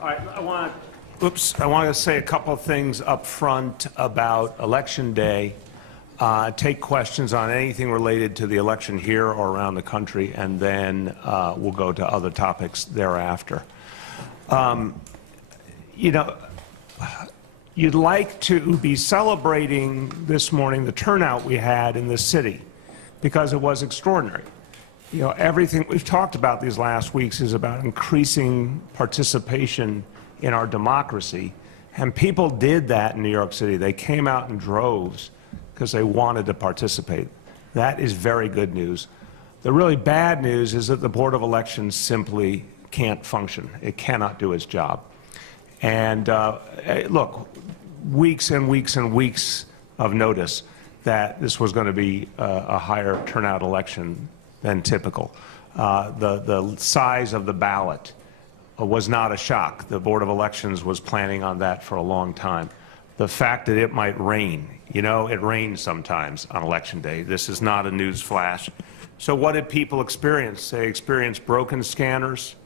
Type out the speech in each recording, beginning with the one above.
All right, I want to say a couple of things up front about Election Day. Take questions on anything related to the election here or around the country, and then we'll go to other topics thereafter. You know, you'd like to be celebrating this morning the turnout we had in this city because it was extraordinary. You know, everything we've talked about these last weeks is about increasing participation in our democracy, and people did that in New York City. They came out in droves because they wanted to participate. That is very good news. The really bad news is that the Board of Elections simply can't function. It cannot do its job. And look, weeks and weeks and weeks of notice that this was going to be a higher turnout election than typical. The size of the ballot was not a shock. The Board of Elections was planning on that for a long time. The fact that it might rain, you know, it rains sometimes on Election Day. This is not a news flash. So what did people experience? They experienced broken scanners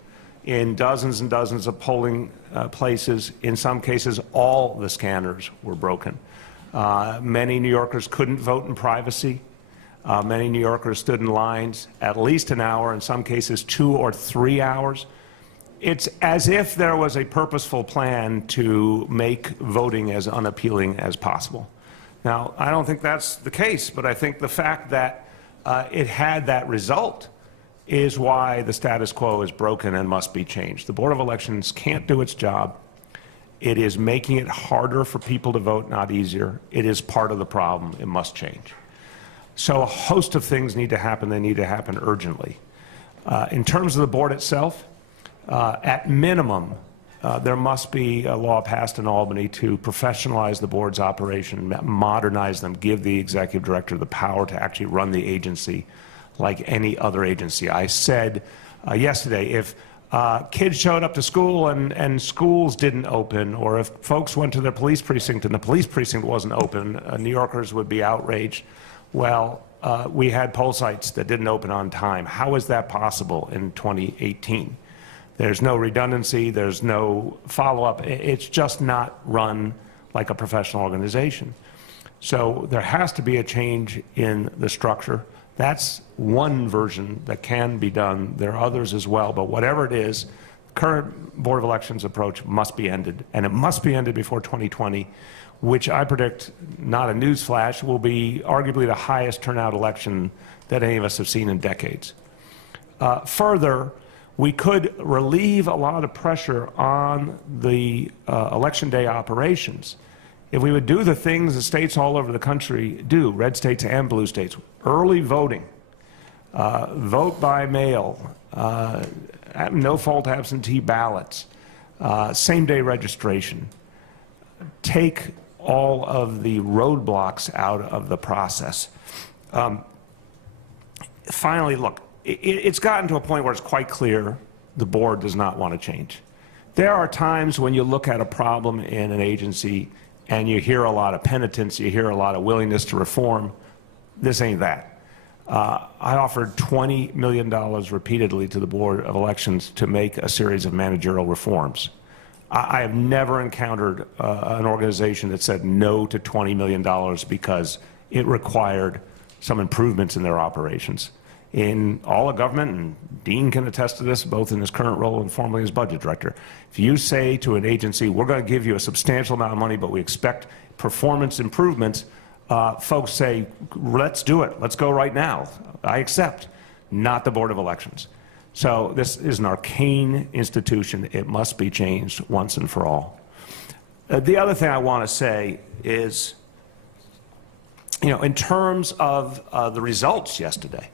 in dozens and dozens of polling places. In some cases, all the scanners were broken. Many New Yorkers couldn't vote in privacy. Many New Yorkers stood in lines at least an hour, in some cases 2 or 3 hours. It's as if there was a purposeful plan to make voting as unappealing as possible. Now, I don't think that's the case, but I think the fact that it had that result is why the status quo is broken and must be changed. The Board of Elections can't do its job. It is making it harder for people to vote, not easier. It is part of the problem. It must change. So a host of things need to happen. They need to happen urgently. In terms of the board itself, at minimum, there must be a law passed in Albany to professionalize the board's operation, modernize them, give the executive director the power to actually run the agency like any other agency. I said yesterday, if kids showed up to school and schools didn't open, or if folks went to their police precinct and the police precinct wasn't open, New Yorkers would be outraged. Well, we had poll sites that didn't open on time. How is that possible in 2018? There's no redundancy, there's no follow-up. It's just not run like a professional organization. So there has to be a change in the structure. That's one version that can be done. There are others as well, but whatever it is, current Board of Elections approach must be ended, and it must be ended before 2020, which I predict, not a news flash, will be arguably the highest turnout election that any of us have seen in decades. Further, we could relieve a lot of pressure on the Election Day operations if we would do the things the states all over the country do, red states and blue states: early voting, vote by mail, no-fault absentee ballots, same-day registration. Take all of the roadblocks out of the process. Finally, look, it's gotten to a point where it's quite clear the board does not want to change. There are times when you look at a problem in an agency and you hear a lot of penitence, you hear a lot of willingness to reform. This ain't that. I offered $20 million repeatedly to the Board of Elections to make a series of managerial reforms. I have never encountered an organization that said no to $20 million because it required some improvements in their operations. In all of government, and Dean can attest to this, both in his current role and formerly as budget director, if you say to an agency, we're going to give you a substantial amount of money, but we expect performance improvements, folks say, let's do it. Let's go right now. I accept. Not the Board of Elections. So this is an arcane institution. It must be changed once and for all. The other thing I want to say is, you know, in terms of the results yesterday,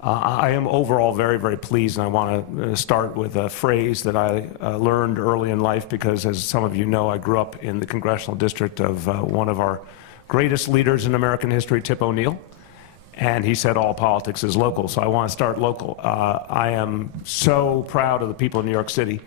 I am overall very, very pleased, and I want to start with a phrase that I learned early in life because, as some of you know, I grew up in the congressional district of one of our greatest leaders in American history, Tip O'Neill, and he said all politics is local, so I want to start local. I am so proud of the people in New York City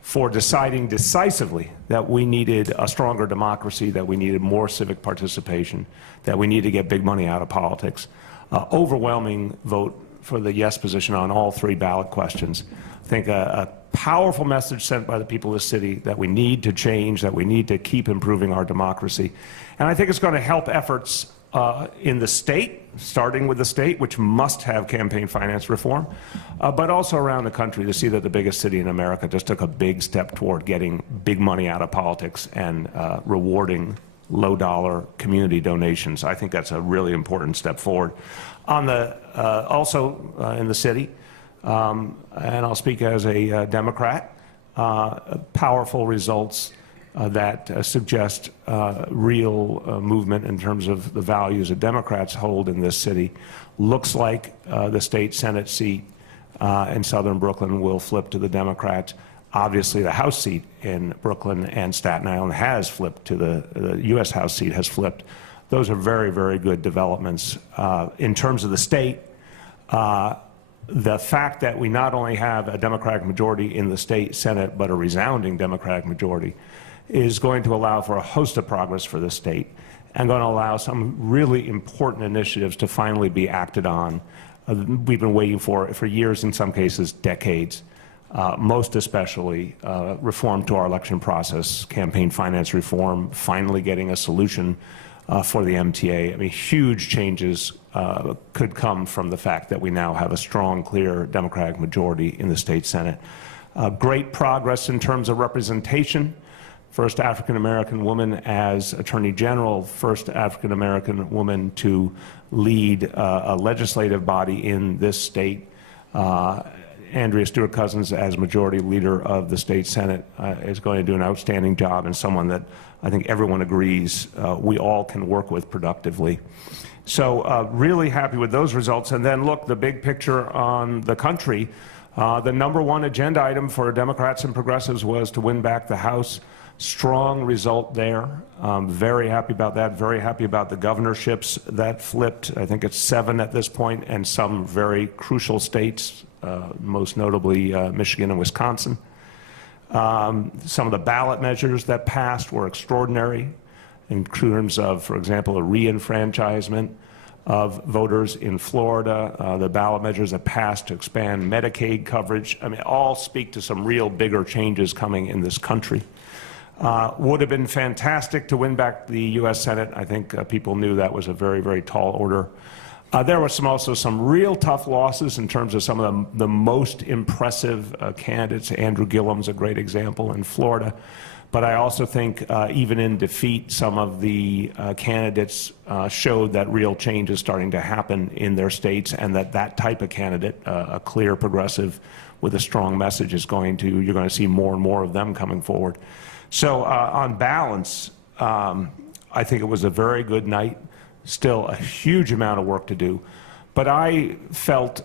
for deciding decisively that we needed a stronger democracy, that we needed more civic participation, that we needed to get big money out of politics. Overwhelming vote for the yes position on all 3 ballot questions. think a powerful message sent by the people of the city that we need to change, that we need to keep improving our democracy. And I think it's going to help efforts in the state, starting with the state, which must have campaign finance reform, but also around the country to see that the biggest city in America just took a big step toward getting big money out of politics and rewarding low-dollar community donations. I think that's a really important step forward. On the, also in the city, and I'll speak as a Democrat, powerful results that suggest real movement in terms of the values that Democrats hold in this city. Looks like the state Senate seat in southern Brooklyn will flip to the Democrats. Obviously, the House seat in Brooklyn and Staten Island has flipped to the U.S. House seat has flipped. Those are very, very good developments. In terms of the state, the fact that we not only have a Democratic majority in the state Senate, but a resounding Democratic majority, is going to allow for a host of progress for the state and going to allow some really important initiatives to finally be acted on. We've been waiting for years, in some cases decades, most especially reform to our election process, campaign finance reform, finally getting a solution for the MTA. I mean, huge changes could come from the fact that we now have a strong, clear Democratic majority in the state Senate. Great progress in terms of representation. First African-American woman as Attorney General, first African-American woman to lead a legislative body in this state. Andrea Stewart-Cousins, as Majority Leader of the State Senate, is going to do an outstanding job and someone that I think everyone agrees we all can work with productively. So really happy with those results. And then look, the big picture on the country, the #1 agenda item for Democrats and progressives was to win back the House. Strong result there. Very happy about that. Very happy about the governorships that flipped. I think it's 7 at this point, and some very crucial states, most notably Michigan and Wisconsin. Some of the ballot measures that passed were extraordinary in terms of, for example, a re-enfranchisement of voters in Florida, the ballot measures that passed to expand Medicaid coverage. I mean, all speak to some real bigger changes coming in this country. Would have been fantastic to win back the U.S. Senate. I think people knew that was a very, very tall order. There were also some real tough losses in terms of some of the most impressive candidates. Andrew Gillum's a great example in Florida. But I also think even in defeat, some of the candidates showed that real change is starting to happen in their states, and that type of candidate, a clear progressive with a strong message, is you're going to see more and more of them coming forward. So on balance, I think it was a very good night. Still a huge amount of work to do. But I felt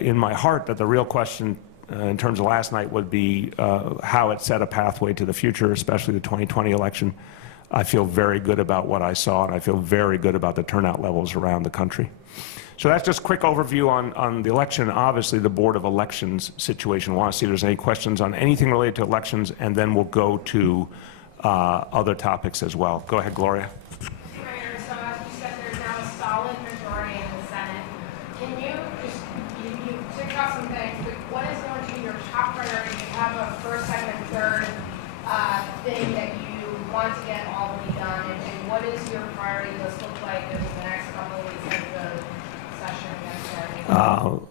in my heart that the real question in terms of last night would be how it set a pathway to the future, especially the 2020 election. I feel very good about what I saw, and I feel very good about the turnout levels around the country. So that's just a quick overview on the election. Obviously, the Board of Elections situation. I want to see if there's any questions on anything related to elections, and then we'll go to other topics as well. Go ahead, Gloria. Mayor, so as you said, there's now a solid majority in the Senate. Can you just, you ticked off some things, but what is going to be your top priority? You have a first, second, and third thing that you want to get all the way done, and what is your priority list look like in the next couple of weeks of the session next Saturday?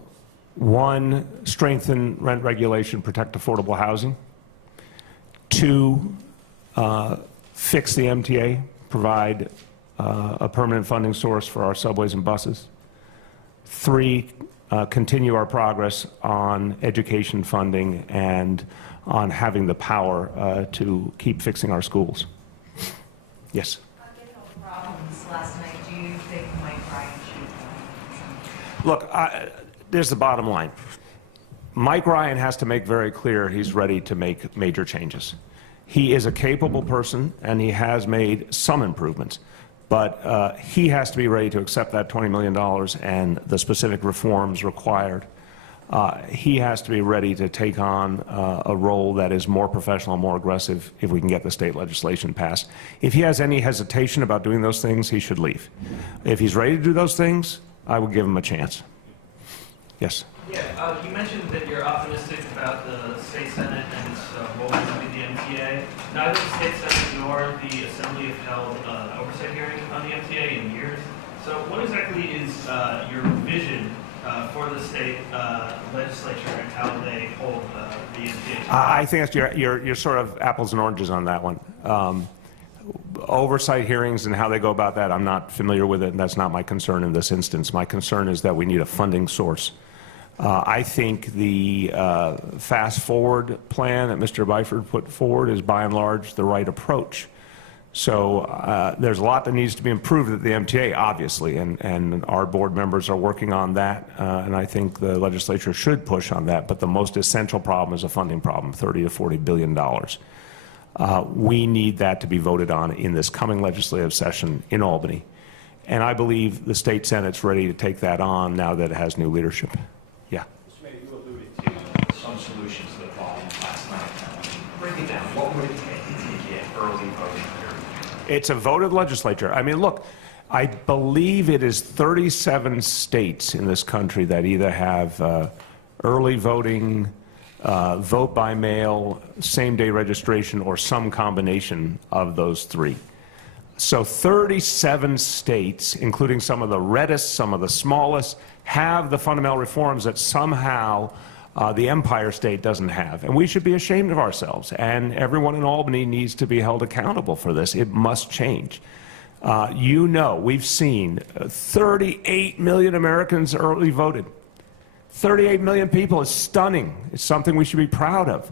1, strengthen rent regulation, protect affordable housing. 2, fix the MTA, provide a permanent funding source for our subways and buses. 3, continue our progress on education funding and on having the power to keep fixing our schools. Yes? Given all the problems last night, do you think Mike Ryan should? Look, there's the bottom line. Mike Ryan has to make very clear he's ready to make major changes. He is a capable person, and he has made some improvements. But he has to be ready to accept that $20 million and the specific reforms required. He has to be ready to take on a role that is more professional, more aggressive if we can get the state legislation passed. If he has any hesitation about doing those things, he should leave. If he's ready to do those things, I would give him a chance. Yes? Yeah, you mentioned that you're optimistic about the MTA. Neither the state senate nor the assembly have held oversight hearing on the MTA in years. So what exactly is your vision for the state legislature and how they hold the MTA? I think that's you're sort of apples and oranges on that one. Oversight hearings and how they go about that, I'm not familiar with it, and that's not my concern in this instance. My concern is that we need a funding source. I think the fast forward plan that Mr. Byford put forward is by and large the right approach. So there's a lot that needs to be improved at the MTA, obviously, and our board members are working on that, and I think the legislature should push on that. But the most essential problem is a funding problem, $30 to $40 billion. We need that to be voted on in this coming legislative session in Albany. And I believe the state Senate's ready to take that on now that it has new leadership. Yeah. Mr. Mayor, you alluded to some solutions to the problem last night. Break it down. What would it take to get early voting here? It's a voted legislature. I mean, look, I believe it is 37 states in this country that either have early voting, vote by mail, same-day registration, or some combination of those three. So 37 states, including some of the reddest, some of the smallest, have the fundamental reforms that somehow the Empire State doesn't have. And we should be ashamed of ourselves. And everyone in Albany needs to be held accountable for this. It must change. You know, we've seen 38 million Americans early voted. 38 million people is stunning. It's something we should be proud of.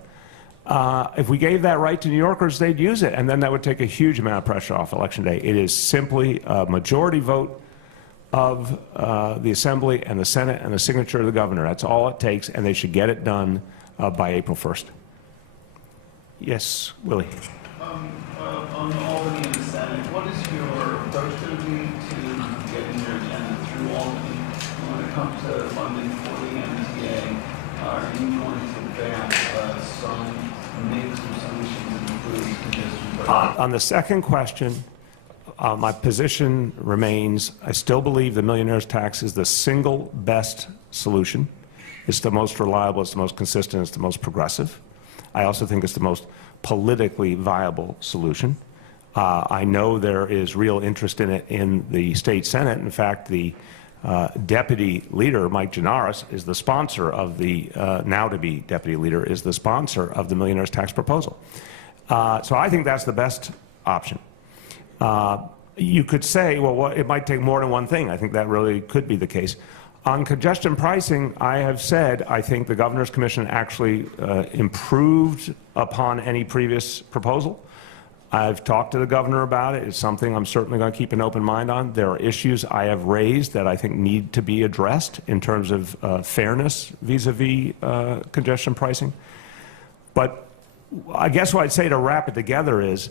If we gave that right to New Yorkers, they'd use it, and then that would take a huge amount of pressure off Election Day. It is simply a majority vote of the Assembly and the Senate and the signature of the governor. That's all it takes, and they should get it done by April 1st. Yes, Willie. On Albany and the Senate, what is your approach going to be to getting your agenda through Albany when it comes to funding for the MTA? Are you going to back make some solutions that include congestion? On the second question, my position remains, I still believe the millionaire's tax is the single best solution. It's the most reliable, it's the most consistent, it's the most progressive. I also think it's the most politically viable solution. I know there is real interest in it in the state Senate. In fact, the deputy leader, Mike Gianaris, is the sponsor of the, now-to-be deputy leader, is the sponsor of the millionaire's tax proposal. So I think that's the best option. You could say, well, it might take more than one thing. I think that really could be the case. On congestion pricing, I have said I think the Governor's Commission actually improved upon any previous proposal. I've talked to the governor about it. It's something I'm certainly going to keep an open mind on. There are issues I have raised that I think need to be addressed in terms of fairness vis-a-vis congestion pricing. But I guess what I'd say to wrap it together is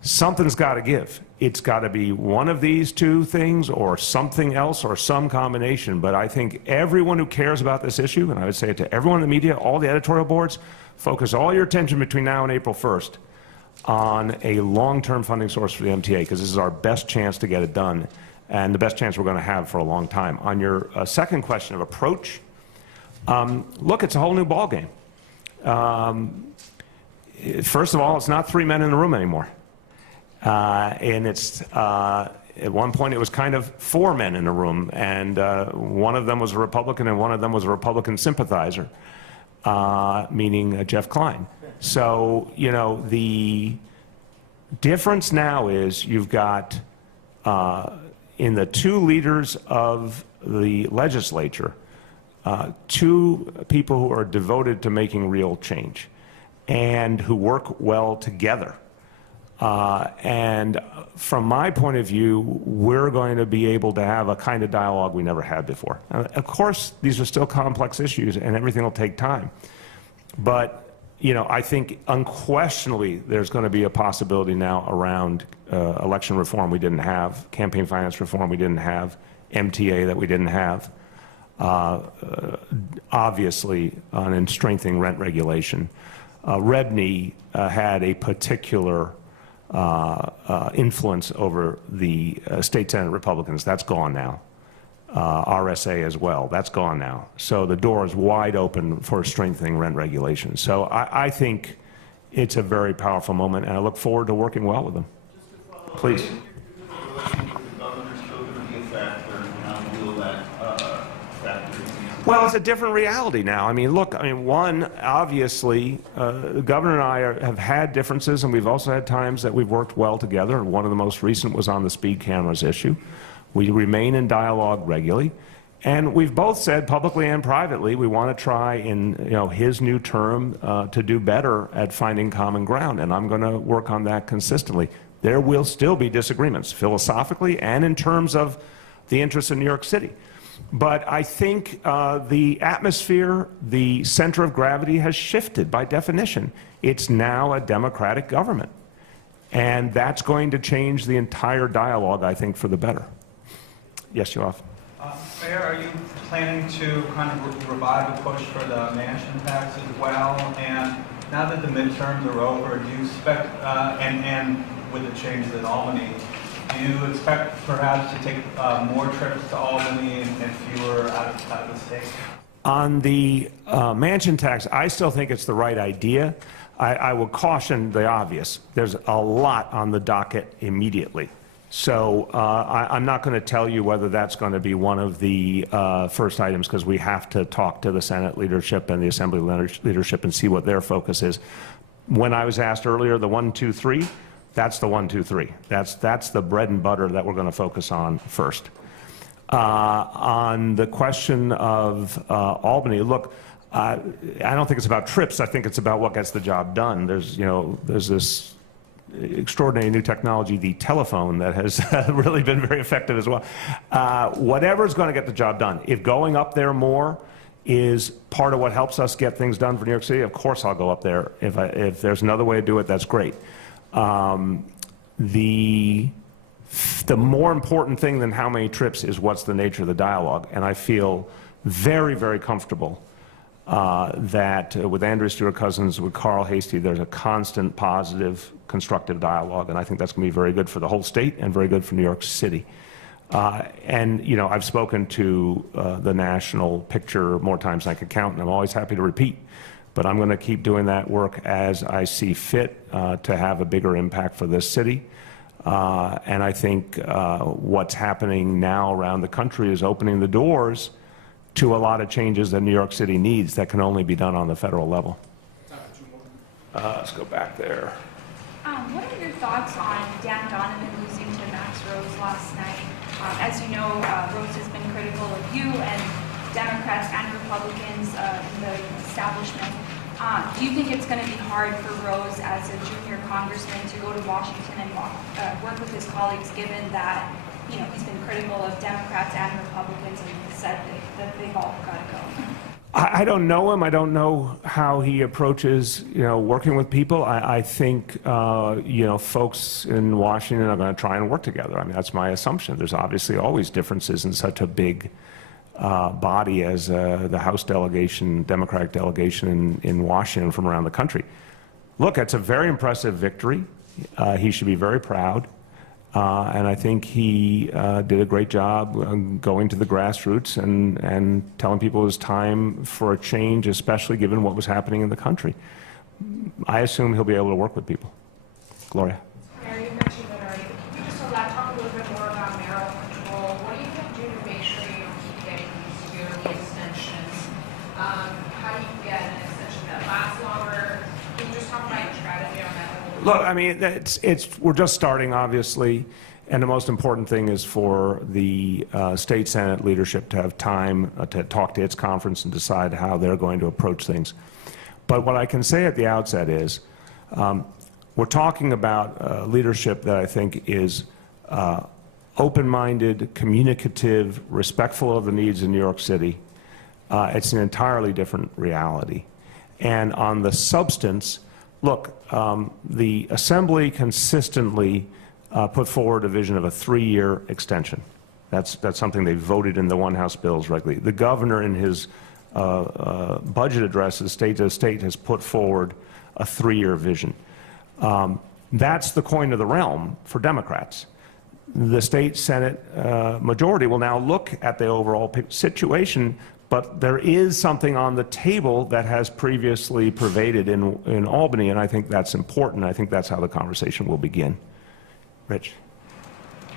something's got to give. It's got to be one of these two things or something else or some combination. But I think everyone who cares about this issue, and I would say it to everyone in the media, all the editorial boards, focus all your attention between now and April 1st on a long-term funding source for the MTA, because this is our best chance to get it done and the best chance we're going to have for a long time. On your second question of approach, look, it's a whole new ballgame. First of all, it's not three men in the room anymore. And it's, at one point it was kind of four men in the room, and one of them was a Republican and one of them was a Republican sympathizer, meaning Jeff Klein. So, you know, the difference now is you've got, in the two leaders of the legislature, two people who are devoted to making real change and who work well together. And from my point of view, we're going to be able to have a kind of dialogue we never had before. Of course, these are still complex issues and everything will take time. But, you know, I think unquestionably there's going to be a possibility now around election reform we didn't have, campaign finance reform we didn't have, MTA that we didn't have, obviously on strengthening rent regulation. Rebney had a particular influence over the state Senate Republicans. That's gone now. RSA as well. That's gone now. So the door is wide open for strengthening rent regulation. So I think it's a very powerful moment, and I look forward to working well with them. Please. The governor's still going to be a factor, and how will that factor in? Well, it's a different reality now. I mean, look, one, obviously, the governor and I have had differences, and we've also had times that we've worked well together, and one of the most recent was on the speed cameras issue. We remain in dialogue regularly, and we've both said publicly and privately we want to try in his new term to do better at finding common ground, and I'm going to work on that consistently. There will still be disagreements, philosophically and in terms of the interests of New York City. But I think the atmosphere, the center of gravity has shifted by definition. It's now a democratic government. And that's going to change the entire dialogue, I think, for the better. Yes, Yoav. Mayor, are you planning to kind of revive a push for the mansion tax as well? And now that the midterms are over, do you expect, and with the changes in Albany, do you expect perhaps to take more trips to Albany and fewer out of the state? On the mansion tax, I still think it's the right idea. I will caution the obvious. There's a lot on the docket immediately. So I'm not going to tell you whether that's going to be one of the first items, because we have to talk to the Senate leadership and the Assembly leadership and see what their focus is. When I was asked earlier, the 1, 2, 3, that's the 1, 2, 3. That's the bread and butter that we're going to focus on first. On the question of Albany, look, I don't think it's about trips. I think it's about what gets the job done. There's this extraordinary new technology, the telephone, that has really been very effective as well. Whatever's going to get the job done. If going up there more is part of what helps us get things done for New York City, of course I'll go up there. If there's another way to do it, that's great. The more important thing than how many trips is what's the nature of the dialogue, and I feel very, very comfortable that with Andrew Stewart-Cousins, with Carl Hastie, there's a constant, positive, constructive dialogue, and I think that's going to be very good for the whole state and very good for New York City. And I've spoken to the national picture more times than I could count, and I'm always happy to repeat. But I'm going to keep doing that work as I see fit to have a bigger impact for this city. And I think what's happening now around the country is opening the doors to a lot of changes that New York City needs that can only be done on the federal level. Let's go back there. What are your thoughts on Dan Donovan losing to Max Rose last night? As you know, Rose has been critical of you and Democrats and Republicans in the establishment. Do you think it's going to be hard for Rose as a junior congressman to go to Washington and work with his colleagues, given that he's been critical of Democrats and Republicans and said that they've all got to go? I don't know him. I don't know how he approaches, working with people. I think, folks in Washington are going to try and work together. I mean, that's my assumption. There's obviously always differences in such a big body as the House delegation, Democratic delegation in Washington from around the country. Look, it's a very impressive victory. He should be very proud. And I think he did a great job going to the grassroots and telling people it was time for a change, especially given what was happening in the country. I assume he'll be able to work with people. Gloria. Mayor, you mentioned it already, but can you just talk a little bit more about mayoral control? What are you going to do to make sure you don't keep getting these yearly extensions? How do you get an extension that lasts longer? Can you just talk about your strategy on that? Look, I mean, we're just starting, obviously, and the most important thing is for the state Senate leadership to have time to talk to its conference and decide how they're going to approach things. But what I can say at the outset is we're talking about leadership that I think is open-minded, communicative, respectful of the needs of New York City. It's an entirely different reality. And on the substance, look, the Assembly consistently put forward a vision of a 3-year extension. That's something they voted in the one House bills regularly. The governor, in his budget addresses, state to state, has put forward a 3-year vision. That's the coin of the realm for Democrats. The state Senate majority will now look at the overall situation, But there is something on the table that has previously pervaded in Albany, and I think that's important. I think that's how the conversation will begin. Rich?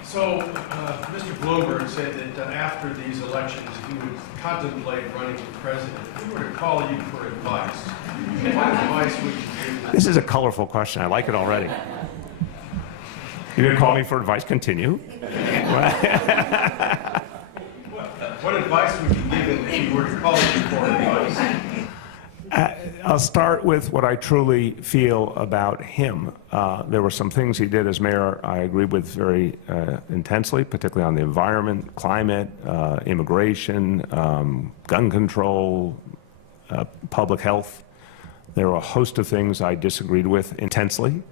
So, Mr. Bloomberg said that after these elections, he would contemplate running for president. If we were to call you for advice, what advice would you give? This is a colorful question. I like it already. You're going to call me for advice? Continue. What advice would you give him if he were to call you for advice? I'll start with what I truly feel about him. There were some things he did as mayor I agreed with very intensely, particularly on the environment, climate, immigration, gun control, public health. There were a host of things I disagreed with intensely,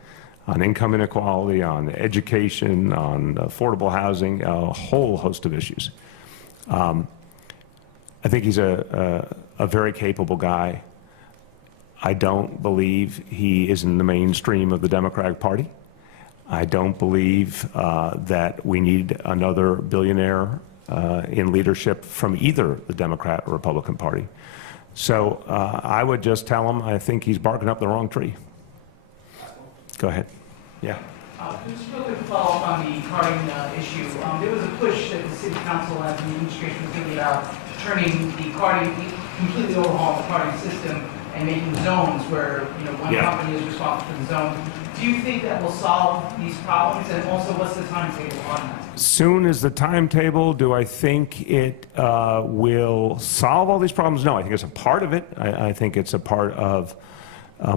on income inequality, on education, on affordable housing, a whole host of issues. I think he's a very capable guy. I don't believe he is in the mainstream of the Democratic Party. I don't believe that we need another billionaire in leadership from either the Democrat or Republican Party. So I would just tell him I think he's barking up the wrong tree. Go ahead. Yeah. Just real quick follow-up on the carding issue. There was a push that the City Council and the administration was thinking about turning the carding, completely overhauling the carding system and making zones where, one company is responsible for the zone. Do you think that will solve these problems? And also, what's the timetable on that? Soon as the timetable, do I think it will solve all these problems? No, I think it's a part of it. I think it's a part of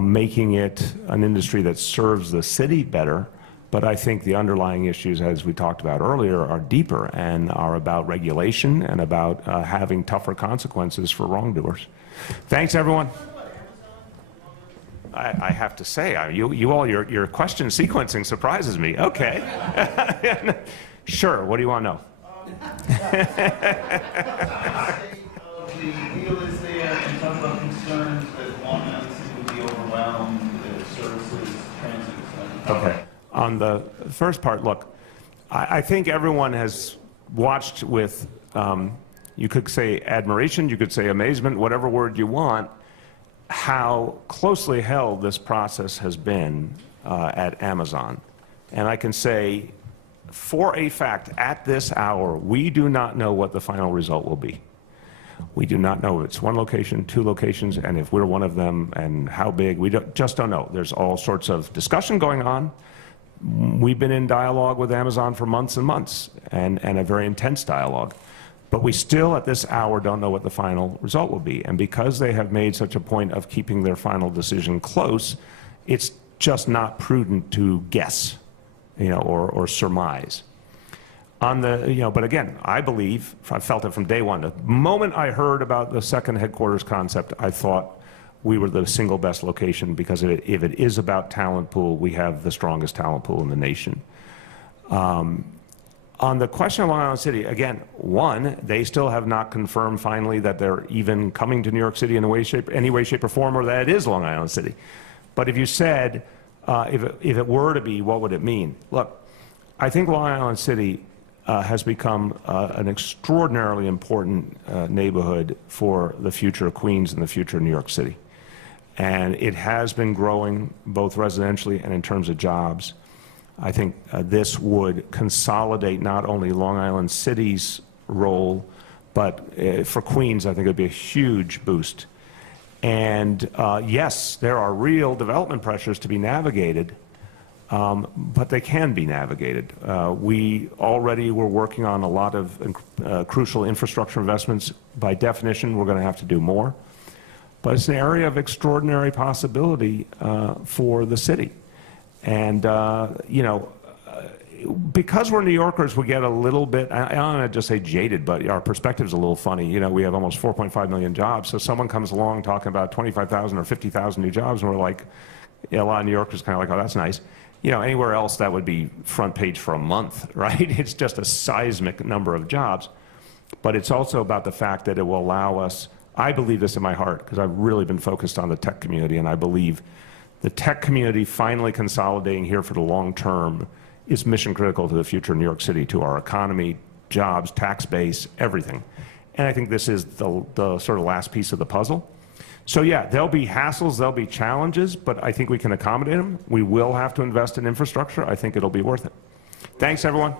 making it an industry that serves the city better. But I think the underlying issues, as we talked about earlier, are deeper and are about regulation and about having tougher consequences for wrongdoers. Thanks, everyone. I have to say, your question sequencing surprises me. Okay. Sure, what do you want to know? The deal is there, and talk about concerns that Long Island City would be overwhelmed, services, transit, etc. Okay. On the first part, look, I think everyone has watched with, you could say admiration, you could say amazement, whatever word you want, how closely held this process has been at Amazon. And I can say, for a fact, at this hour, we do not know what the final result will be. We do not know if it's one location, two locations, and if we're one of them, and how big. We just don't know. There's all sorts of discussion going on. We've been in dialogue with Amazon for months and months, and a very intense dialogue. But we still, at this hour, don't know what the final result will be. And because they have made such a point of keeping their final decision close, it's just not prudent to guess, or surmise. On the, but again, I believe, I felt it from day one. The moment I heard about the second headquarters concept, I thought we were the single best location, because if it is about talent pool, we have the strongest talent pool in the nation. On the question of Long Island City, again, one, they still have not confirmed finally that they're even coming to New York City in any way, shape, or form, or that it is Long Island City. But if you said, if it were to be, what would it mean? Look, I think Long Island City has become an extraordinarily important neighborhood for the future of Queens and the future of New York City. And it has been growing both residentially and in terms of jobs. I think this would consolidate not only Long Island City's role, but for Queens, I think it would be a huge boost. And yes, there are real development pressures to be navigated, but they can be navigated. We already were working on a lot of crucial infrastructure investments. By definition, we're going to have to do more. But it's an area of extraordinary possibility for the city. And, because we're New Yorkers, we get a little bit, I don't want to just say jaded, but our perspective's a little funny. We have almost 4.5 million jobs. So someone comes along talking about 25,000 or 50,000 new jobs, and we're like, a lot of New Yorkers kind of like, oh, that's nice. Anywhere else that would be front page for a month, right? It's just a seismic number of jobs. But it's also about the fact that it will allow us, I believe this in my heart, because I've really been focused on the tech community, and I believe the tech community finally consolidating here for the long term is mission critical to the future of New York City, to our economy, jobs, tax base, everything. And I think this is the sort of last piece of the puzzle. So yeah, there'll be hassles, there'll be challenges, but I think we can accommodate them. We will have to invest in infrastructure. I think it'll be worth it. Thanks, everyone.